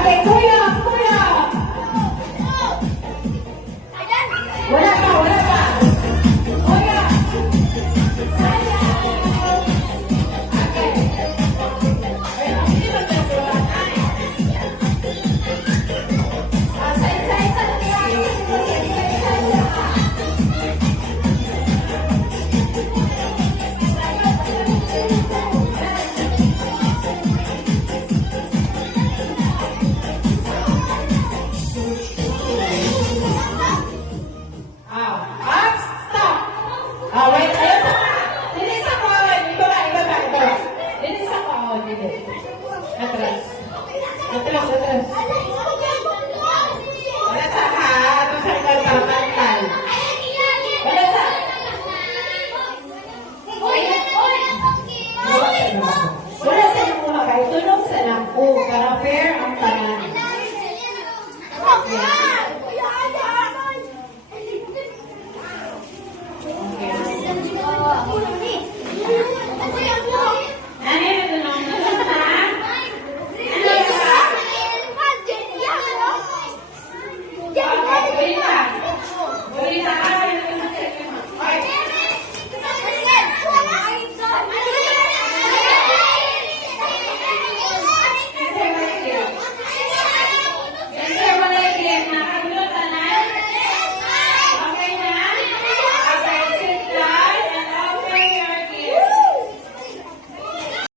Okay, kuya, kuya. Wala pa, wala pa. Kuya. Okay. Stop! Wait, ayun pa. Linis ako. Ibaba. Linis ako. Linis. Atras. Wala sa ha. Ano sa ikaw tatangkal? Wala sa. Wala sa yung muna kayo. Tunog sa lang. Para fair ang tanan. Yeah.